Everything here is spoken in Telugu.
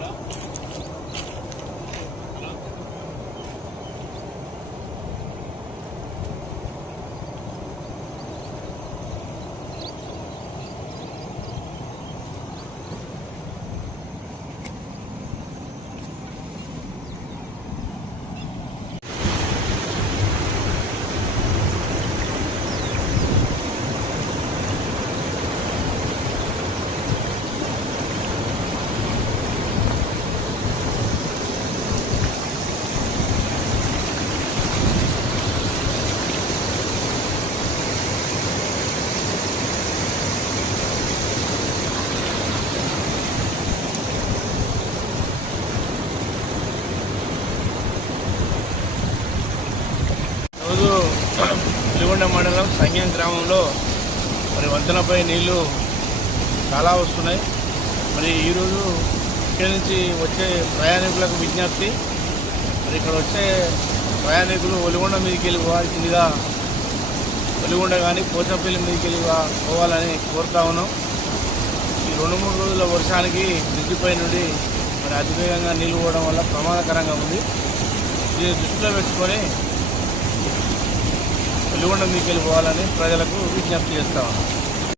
Não. సంఖ్యం గ్రామంలో మరి వంతెనపై నీళ్ళు చాలా వస్తున్నాయి. మరి ఈరోజు ఇక్కడి నుంచి వచ్చే ప్రయాణికులకు విజ్ఞప్తి మరి ఇక్కడ వచ్చే ప్రయాణికులు ఒలిగొండ మీదకి వెళ్ళి పోవాల్సిందిగా ఒలిగొండ కానీ పోచంపల్లి మీదకి వెళ్ళి పోవాలని కోరుతా ఉన్నాం. ఈ రెండు మూడు రోజుల వర్షానికి బ్రిడ్జిపై నుండి మరి అతివేగంగా నీళ్ళు పోవడం వల్ల ప్రమాదకరంగా ఉంది. దీన్ని దృష్టిలో పెట్టుకొని వెలుగొండ మీకు వెళ్ళిపోవాలని ప్రజలకు విజ్ఞప్తి చేస్తా ఉన్నాం.